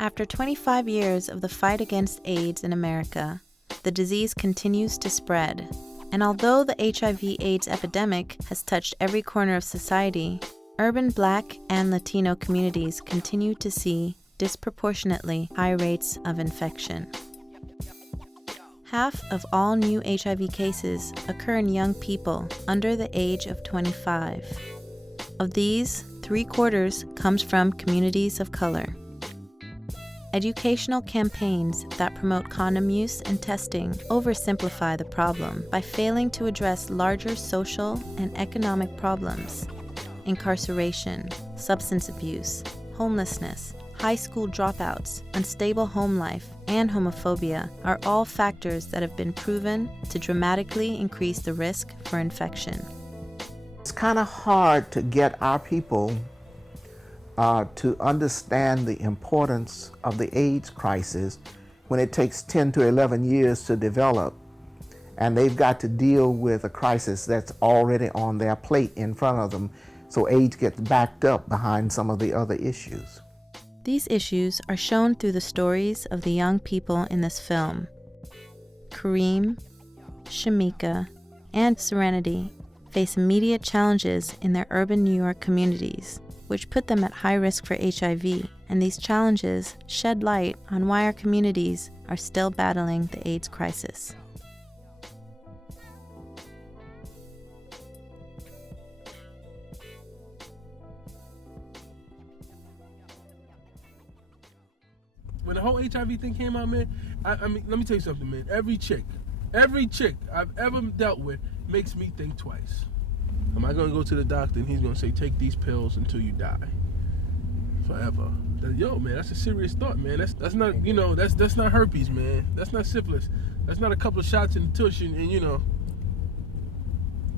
After 25 years of the fight against AIDS in America, the disease continues to spread. And although the HIV/AIDS epidemic has touched every corner of society, urban Black and Latino communities continue to see disproportionately high rates of infection. Half of all new HIV cases occur in young people under the age of 25. Of these, 3/4 comes from communities of color. Educational campaigns that promote condom use and testing oversimplify the problem by failing to address larger social and economic problems. Incarceration, substance abuse, homelessness, high school dropouts, unstable home life, and homophobia are all factors that have been proven to dramatically increase the risk for infection. It's kind of hard to get our people to understand the importance of the AIDS crisis when it takes 10 to 11 years to develop, and they've got to deal with a crisis that's already on their plate in front of them, so AIDS gets backed up behind some of the other issues. These issues are shown through the stories of the young people in this film. Kareem, Shamika, and Serenity face immediate challenges in their urban New York communities, which put them at high risk for HIV, and these challenges shed light on why our communities are still battling the AIDS crisis. When the whole HIV thing came out, man, I mean, let me tell you something, man. Every chick I've ever dealt with makes me think twice. Am I gonna go to the doctor and he's gonna say, take these pills until you die? Forever. Yo, man, that's a serious thought, man. That's not, you know, that's not herpes, man. That's not syphilis. That's not a couple of shots in the tush and you know,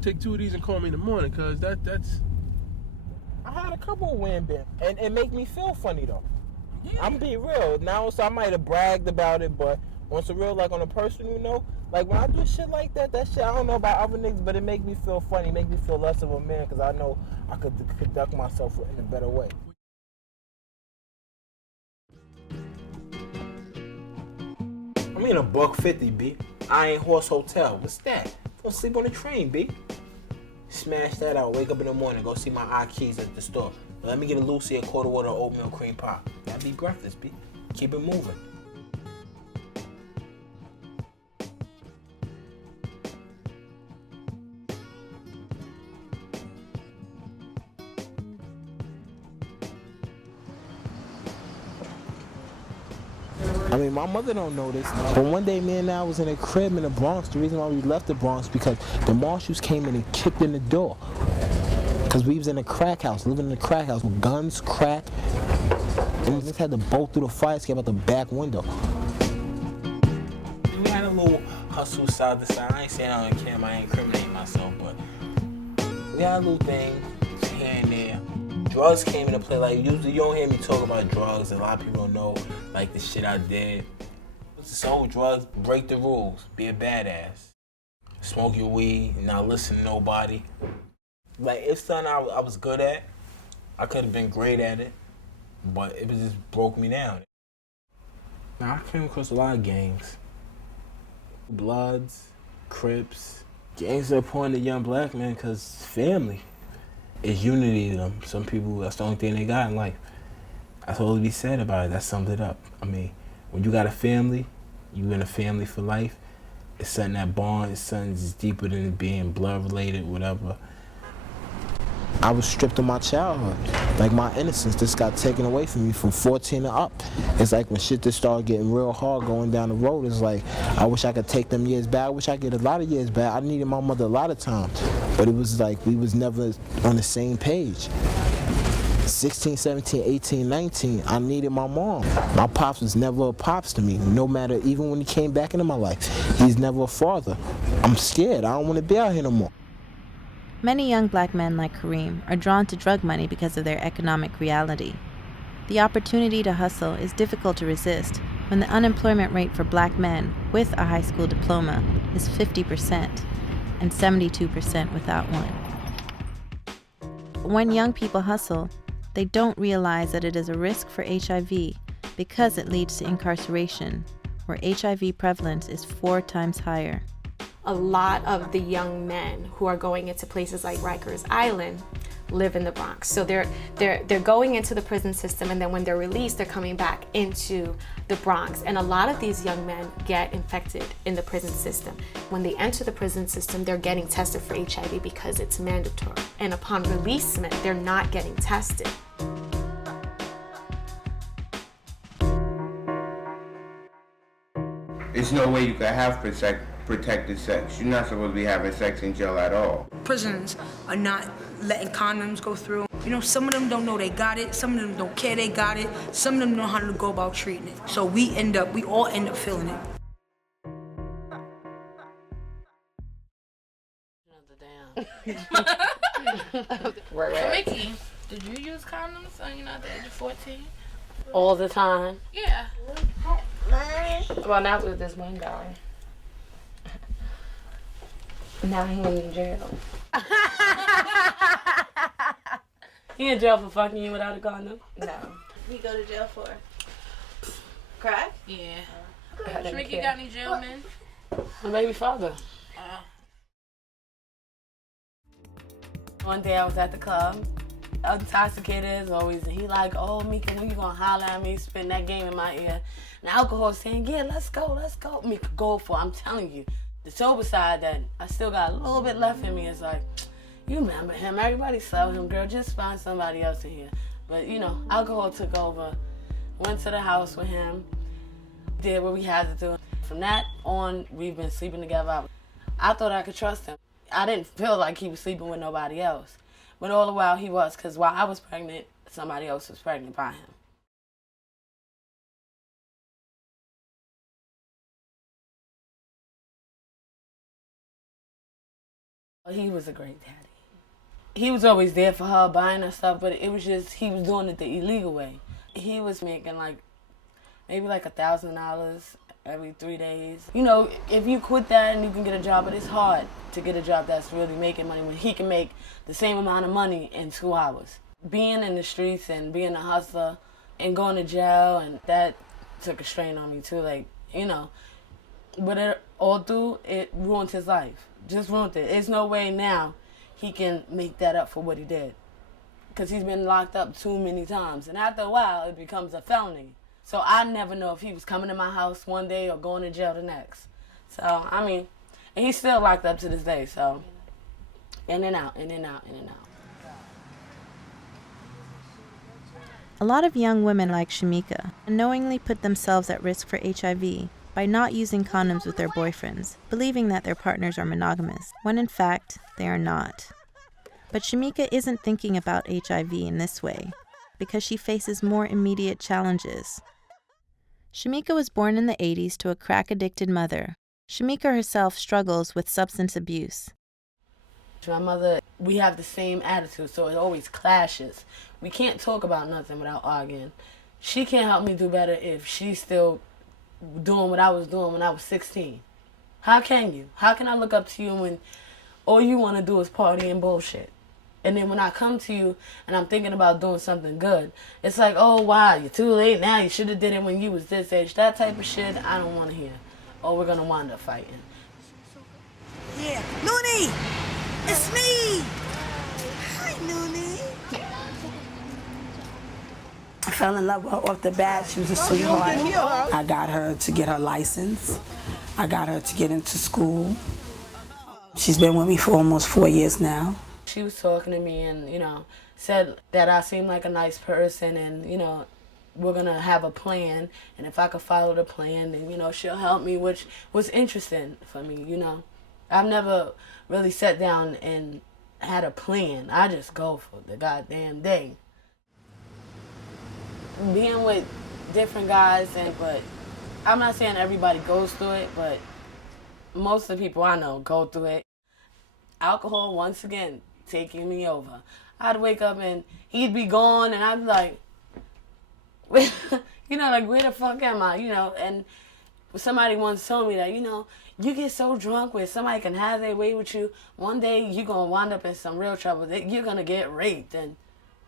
take 2 of these and call me in the morning, cause that's. I had a couple of wind bends, and it make me feel funny though. Yeah. I'm be real now, so I might have bragged about it, but on some real, like on a personal note, like when I do shit like that shit, I don't know about other niggas, but it make me feel funny, make me feel less of a man, because I know I could conduct myself in a better way. I'm in a $150, B. Iron Horse Hotel. What's that? Go sleep on the train, B. Smash that out. Wake up in the morning. Go see my keys at the store. Let me get a Lucy, a quarter water, oatmeal cream pie. That'd be breakfast, B. Keep it moving. I mean, my mother don't know this, but one day me and I was in a crib in the Bronx. The reason why we left the Bronx because the marshals came in and kicked in the door. Because we was in a crack house, living in a crack house with guns, crack, and we just had to bolt through the fire escape out the back window. We had a little hustle side to side. I ain't saying I don't care, I ain't incriminating myself, but we had a little thing here and there. Drugs came into play. Like, usually you don't hear me talk about drugs, and a lot of people don't know, like, the shit I did. So drugs, break the rules, be a badass. Smoke your weed, not listen to nobody. Like, it's something I was good at. I could have been great at it, but it just broke me down. Now, I came across a lot of gangs. Bloods, Crips. Gangs are important to young black men because family. It's unity to them. Some people, that's the only thing they got in life. That's all to be said about it. That sums it up. I mean, when you got a family, you in a family for life. It's something that bond. It's something that's deeper than being blood related, whatever. I was stripped of my childhood. Like, my innocence just got taken away from me from 14 and up. It's like when shit just started getting real hard going down the road, it's like, I wish I could take them years back. I wish I could get a lot of years back. I needed my mother a lot of times. But it was like, we was never on the same page. 16, 17, 18, 19, I needed my mom. My pops was never a pops to me, no matter, even when he came back into my life. He's never a father. I'm scared. I don't want to be out here no more. Many young black men like Kareem are drawn to drug money because of their economic reality. The opportunity to hustle is difficult to resist when the unemployment rate for black men with a high school diploma is 50% and 72% without one. When young people hustle, they don't realize that it is a risk for HIV because it leads to incarceration, where HIV prevalence is 4 times higher. A lot of the young men who are going into places like Rikers Island live in the Bronx. So they're going into the prison system, and then when they're released, they're coming back into the Bronx. And a lot of these young men get infected in the prison system. When they enter the prison system, they're getting tested for HIV because it's mandatory. And upon releasement, they're not getting tested. There's no way you can have protected sex. You're not supposed to be having sex in jail at all. Prisons are not letting condoms go through. You know, some of them don't know they got it. Some of them don't care they got it. Some of them know how to go about treating it. So we all end up feeling it. Right. Mickey, did you use condoms at the age of 14? All the time. Yeah. Well, not with this one guy. Now he in jail. He in jail for fucking you without a condom? No. He go to jail for crack? Yeah. Mickey got any jail men? My baby father. One day I was at the club, intoxicated as always, and he like, oh, Mika, when you gonna holler at me, spitting that game in my ear. And alcohol saying, yeah, let's go. Mika, go for it. I'm telling you, the sober side that I still got a little bit left in me is like, you remember him, everybody slept with him, girl, just find somebody else in here. But, alcohol took over, went to the house with him, did what we had to do. From that on, we've been sleeping together. I thought I could trust him. I didn't feel like he was sleeping with nobody else. But all the while he was, because while I was pregnant, somebody else was pregnant by him. He was a great daddy. He was always there for her, buying her stuff, but it was just, he was doing it the illegal way. He was making maybe $1,000 every 3 days. If you quit that and you can get a job, but it's hard to get a job that's really making money when he can make the same amount of money in 2 hours. Being in the streets and being a hustler and going to jail, and that took a strain on me too, but it all through, it ruined his life. Just ruined it. There's no way now he can make that up for what he did, because he's been locked up too many times, and after a while it becomes a felony. So I never know if he was coming to my house one day or going to jail the next. So, and he's still locked up to this day, so in and out, in and out, in and out. A lot of young women like Shamika unknowingly put themselves at risk for HIV by not using condoms with their boyfriends, believing that their partners are monogamous, when in fact, they are not. But Shamika isn't thinking about HIV in this way, because she faces more immediate challenges. Shamika was born in the 80s to a crack-addicted mother. Shamika herself struggles with substance abuse. My mother, we have the same attitude, so it always clashes. We can't talk about nothing without arguing. She can't help me do better if she's still doing what I was doing when I was 16. How can you? How can I look up to you when all you want to do is party and bullshit? And then when I come to you and I'm thinking about doing something good, it's like, oh, wow, you're too late now. You should have did it when you was this age. That type of shit, I don't want to hear. Or we're going to wind up fighting. Yeah, Noonie! It's me! Hi, Noonie. I fell in love with her off the bat. She was a sweetheart. I got her to get her license. I got her to get into school. She's been with me for almost 4 years now. She was talking to me and, said that I seem like a nice person and, we're going to have a plan. And if I could follow the plan, then, she'll help me, which was interesting for me, I've never really sat down and had a plan. I just go for the goddamn day. Being with different guys, but I'm not saying everybody goes through it, but most of the people I know go through it. Alcohol, once again, taking me over. I'd wake up and he'd be gone and I'd be like, where the fuck am I? And somebody once told me that, you get so drunk where somebody can have their way with you, one day you're going to wind up in some real trouble. You're going to get raped. And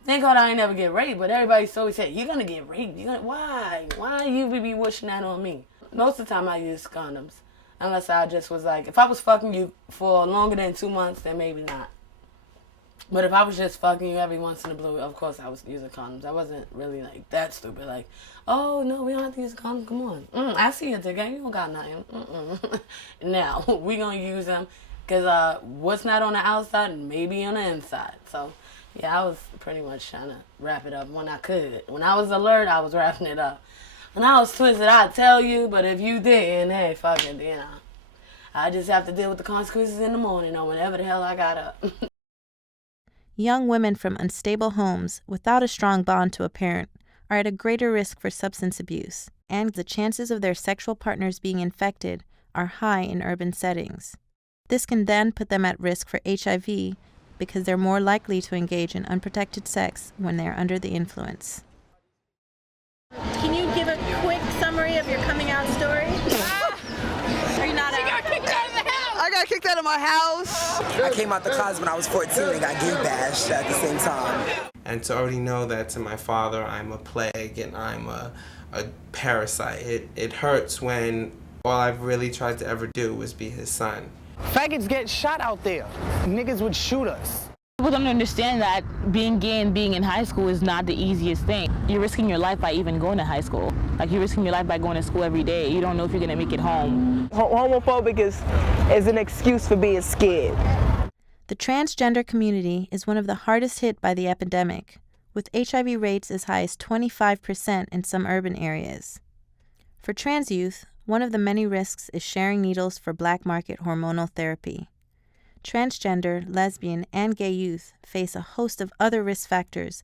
Thank God I ain't never get raped, but everybody's always saying, you're gonna get raped. Why? Why you be wishing that on me? Most of the time I use condoms. Unless I just was like, if I was fucking you for longer than 2 months, then maybe not. But if I was just fucking you every once in a blue, of course I was using condoms. I wasn't really like that stupid. Like, oh no, we don't have to use condoms. Come on. I see you again. You don't got nothing. Now we gonna use them because what's not on the outside may be on the inside. So yeah, I was pretty much trying to wrap it up when I could. When I was alert, I was wrapping it up. When I was twisted, I'd tell you, but if you didn't, hey, fuck it, you know. I just have to deal with the consequences in the morning or whenever the hell I got up. Young women from unstable homes without a strong bond to a parent are at a greater risk for substance abuse, and the chances of their sexual partners being infected are high in urban settings. This can then put them at risk for HIV because they're more likely to engage in unprotected sex when they're under the influence. Can you give a quick summary of your coming out story? Are you not out? I got kicked out of my house. I came out the closet when I was 14 and got gay bashed at the same time. And to already know that to my father I'm a plague and I'm a parasite, it hurts when all I've really tried to ever do was be his son. Faggots get shot out there. Niggas would shoot us. People don't understand that being gay and being in high school is not the easiest thing. You're risking your life by even going to high school. Like, you're risking your life by going to school every day. You don't know if you're gonna make it home. Homophobic is an excuse for being scared. The transgender community is one of the hardest hit by the epidemic, with HIV rates as high as 25% in some urban areas. For trans youth, one of the many risks is sharing needles for black market hormonal therapy. Transgender, lesbian, and gay youth face a host of other risk factors.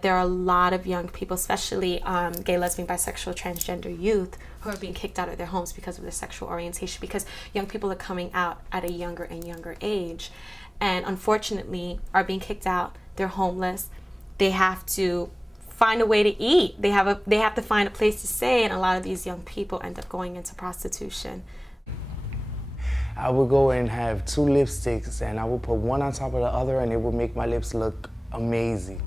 There are a lot of young people, especially gay, lesbian, bisexual, transgender youth, who are being kicked out of their homes because of their sexual orientation, because young people are coming out at a younger and younger age, and unfortunately are being kicked out. They're homeless. They have to find a way to eat. They have to find a place to stay, and a lot of these young people end up going into prostitution. I would go and have 2 lipsticks and I would put one on top of the other and it would make my lips look amazing.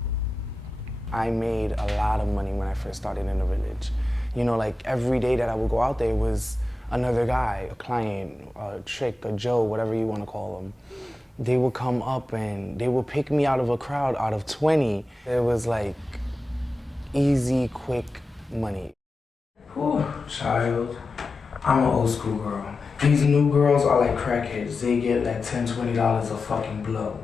I made a lot of money when I first started in the village. You know, like every day that I would go out there was another guy, a client, a chick, a Joe, whatever you want to call them. They would come up and they would pick me out of a crowd out of 20. It was like easy, quick money. Whew, child, I'm an old school girl. These new girls are like crackheads. They get like $10, $20 a fucking blow.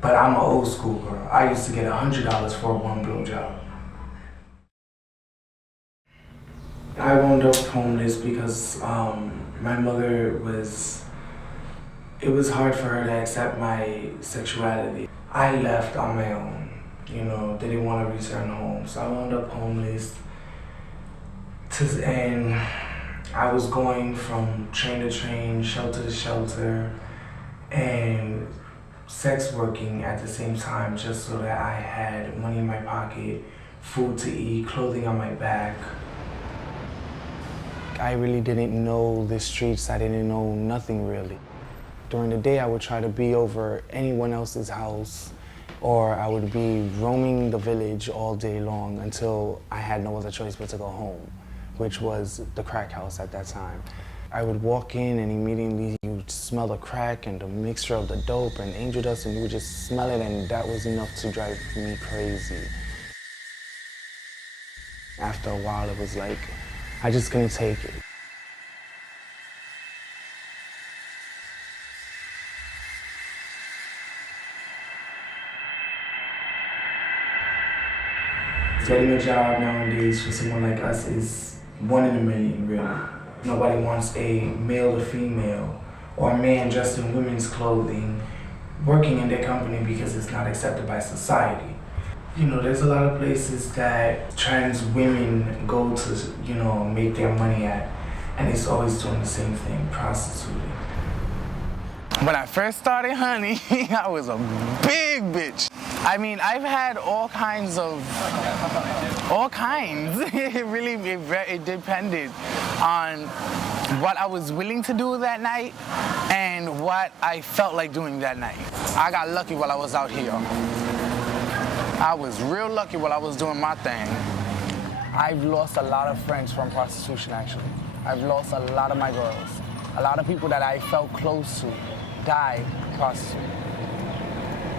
But I'm an old school girl. I used to get $100 for one blow job. I wound up homeless because my mother it was hard for her to accept my sexuality. I left on my own, you know, they didn't want to return home. So I wound up homeless. And I was going from train to train, shelter to shelter, and sex working at the same time just so that I had money in my pocket, food to eat, clothing on my back. I really didn't know the streets. I didn't know nothing really. During the day, I would try to be over anyone else's house, or I would be roaming the village all day long until I had no other choice but to go home, which was the crack house at that time. I would walk in and immediately you would smell the crack and the mixture of the dope and angel dust, and you would just smell it, and that was enough to drive me crazy. After a while, it was like, I just couldn't take it. Getting a job nowadays for someone like us is 1 in a million, really. Nobody wants a male or female or a man dressed in women's clothing working in their company because it's not accepted by society. You know, there's a lot of places that trans women go to, you know, make their money at, and it's always doing the same thing, prostituting. When I first started, honey, I was a big bitch. I mean, I've had all kinds. It depended on what I was willing to do that night and what I felt like doing that night. I got lucky while I was out here. I was real lucky while I was doing my thing. I've lost a lot of friends from prostitution, actually. I've lost a lot of my girls. A lot of people that I felt close to died prostituting.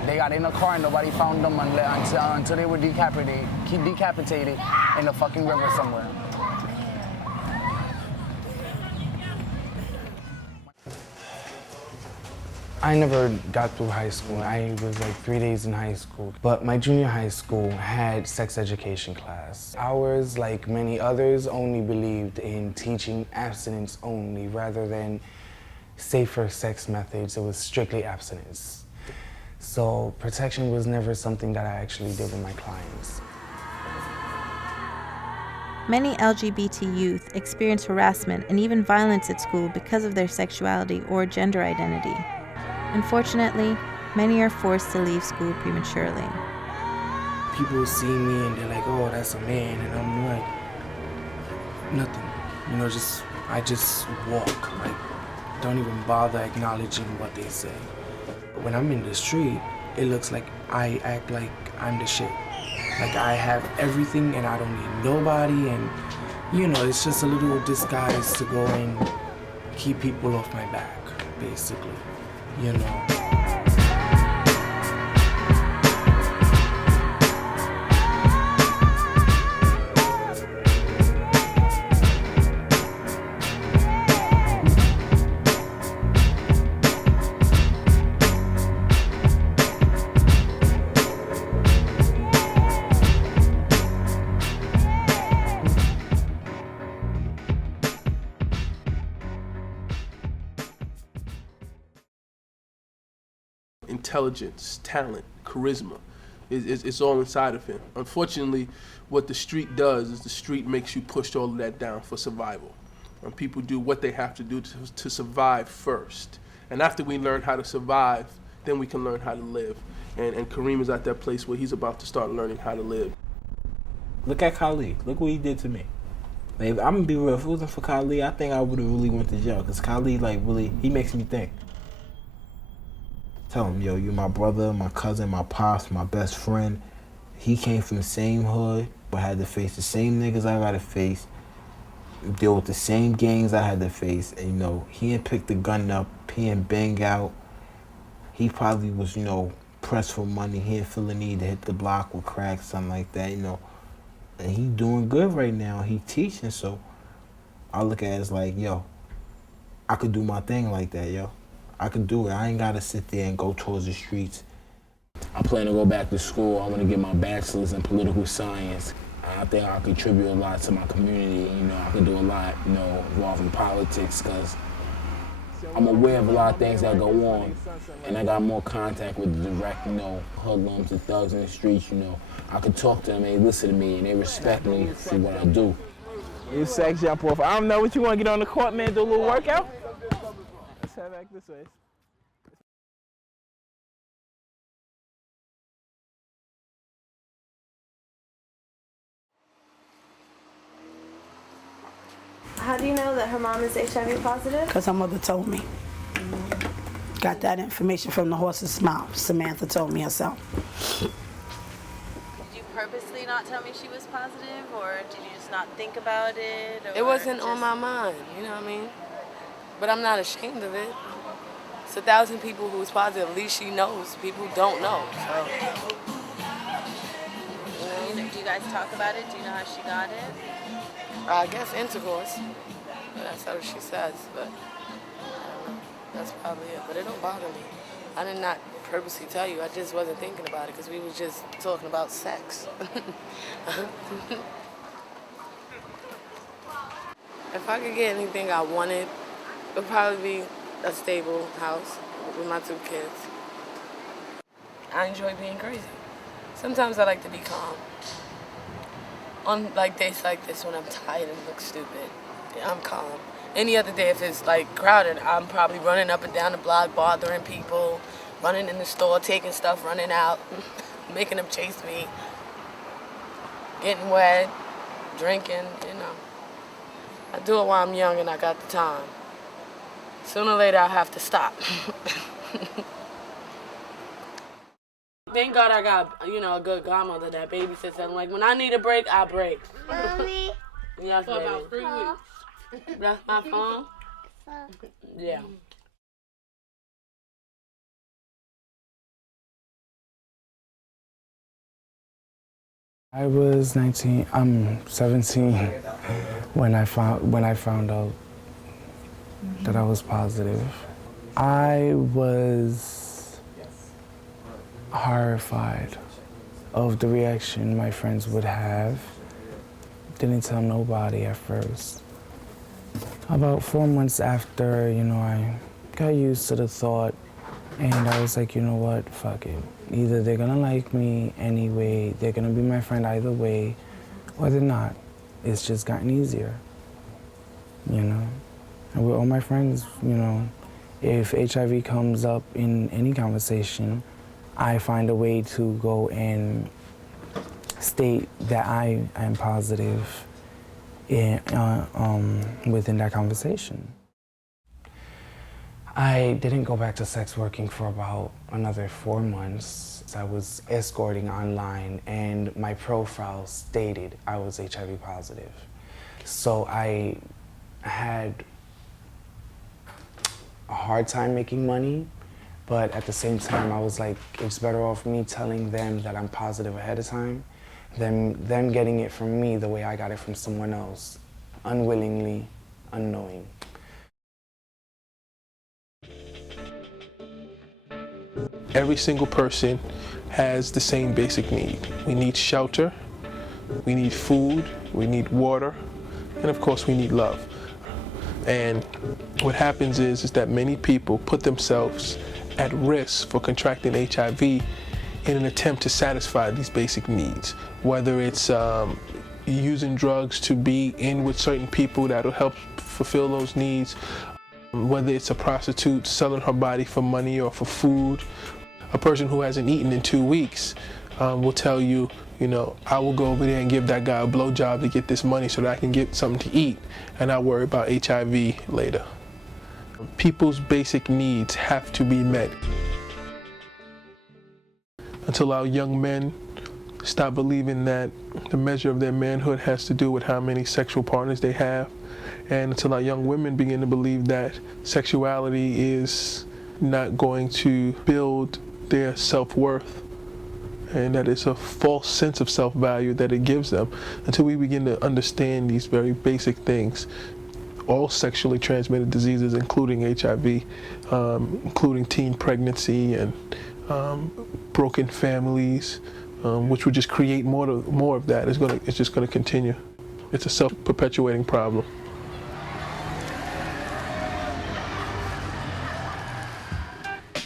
They got in a car and nobody found them until they were decapitated in the fucking river somewhere. I never got through high school. I was like 3 days in high school. But my junior high school had sex education class. Ours, like many others, only believed in teaching abstinence only rather than safer sex methods. It was strictly abstinence. So protection was never something that I actually did with my clients. Many LGBT youth experience harassment and even violence at school because of their sexuality or gender identity. Unfortunately, many are forced to leave school prematurely. People see me and they're like, oh, that's a man, and I'm like, nothing. You know, I just walk, like, don't even bother acknowledging what they say. But when I'm in the street, it looks like I act like I'm the shit. Like I have everything and I don't need nobody, and you know, it's just a little disguise to go and keep people off my back, basically, you know. Intelligence, talent, charisma. It's all inside of him. Unfortunately, what the street does is the street makes you push all of that down for survival. And people do what they have to do to survive first. And after we learn how to survive, then we can learn how to live. And Kareem is at that place where he's about to start learning how to live. Look at Khalid. Look what he did to me. Like, I'm gonna be real. If it wasn't for Khalid, I think I would have really went to jail. Cause Khalid, like, really, he makes me think. Tell him, yo, you're my brother, my cousin, my pops, my best friend. He came from the same hood, but had to face the same niggas I gotta face, deal with the same gangs I had to face. And, you know, he didn't pick the gun up, he didn't bang out. He probably was, you know, pressed for money. He didn't feel the need to hit the block with crack, something like that, you know. And he doing good right now. He teaching, so I look at it as like, yo, I could do my thing like that, yo. I can do it. I ain't gotta sit there and go towards the streets. I plan to go back to school. I want to get my bachelor's in political science. I think I contribute a lot to my community. You know, I can do a lot, you know, involving politics, because I'm aware of a lot of things that go on, and I got more contact with the direct, you know, hoodlums and thugs in the streets. You know, I can talk to them, they listen to me, and they respect me for what I do. You sex jump off. I don't know what you want to get on the court, man. Do a little workout. Let's head back this way. How do you know that her mom is HIV positive? Because her mother told me. Got that information from the horse's mouth. Samantha told me herself. Did you purposely not tell me she was positive, or did you just not think about it? Or It wasn't just... on my mind, you know what I mean? But I'm not ashamed of it. It's 1,000 people who's positive. At least she knows. People don't know. So. Do you guys talk about it? Do you know how she got it? I guess intercourse. That's how she says, but that's probably it. But it don't bother me. I did not purposely tell you. I just wasn't thinking about it because we was just talking about sex. If I could get anything I wanted, it would probably be a stable house with my 2 kids. I enjoy being crazy. Sometimes I like to be calm. On like days like this when I'm tired and look stupid, I'm calm. Any other day if it's like crowded, I'm probably running up and down the block, bothering people, running in the store, taking stuff, running out, making them chase me, getting wet, drinking, you know. I do it while I'm young and I got the time. Sooner or later I'll have to stop. Thank God I got, a good godmother that babysits. And like when I need a break, I break. Mommy. Yes, For baby. about 3 weeks. That's my phone? Yeah. I was 17 when I found out that I was positive. I was horrified of the reaction my friends would have. Didn't tell nobody at first. About 4 months after, I got used to the thought, and I was like, you know what, fuck it. Either they're gonna like me anyway, they're gonna be my friend either way, or they're not. It's just gotten easier, And with all my friends, if HIV comes up in any conversation, I find a way to go and state that I am positive within that conversation. I didn't go back to sex working for about another 4 months. I was escorting online and my profile stated I was HIV positive. So I had a hard time making money, but at the same time I was like, it's better off me telling them that I'm positive ahead of time than them getting it from me the way I got it from someone else, unwillingly, unknowing. Every single person has the same basic need. We need shelter, we need food, we need water, and of course we need love. And what happens is that many people put themselves at risk for contracting HIV in an attempt to satisfy these basic needs, whether it's using drugs to be in with certain people that will help fulfill those needs, whether it's a prostitute selling her body for money or for food. A person who hasn't eaten in 2 weeks will tell you, I will go over there and give that guy a blowjob to get this money so that I can get something to eat, and I'll worry about HIV later. People's basic needs have to be met. Until our young men stop believing that the measure of their manhood has to do with how many sexual partners they have, and until our young women begin to believe that sexuality is not going to build their self-worth, and that it's a false sense of self-value that it gives them, until we begin to understand these very basic things, all sexually transmitted diseases, including HIV, including teen pregnancy and broken families, which would just create more of that. It's just going to continue. It's a self-perpetuating problem.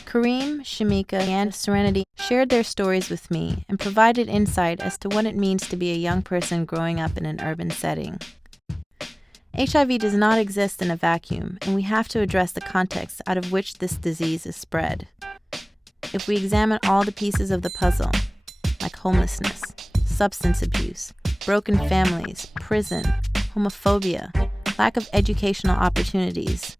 Kareem, Shamika, and Serenity shared their stories with me and provided insight as to what it means to be a young person growing up in an urban setting. HIV does not exist in a vacuum, and we have to address the context out of which this disease is spread. If we examine all the pieces of the puzzle, like homelessness, substance abuse, broken families, prison, homophobia, lack of educational opportunities,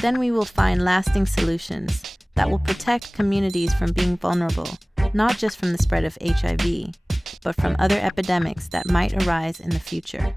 then we will find lasting solutions that will protect communities from being vulnerable, not just from the spread of HIV, but from other epidemics that might arise in the future.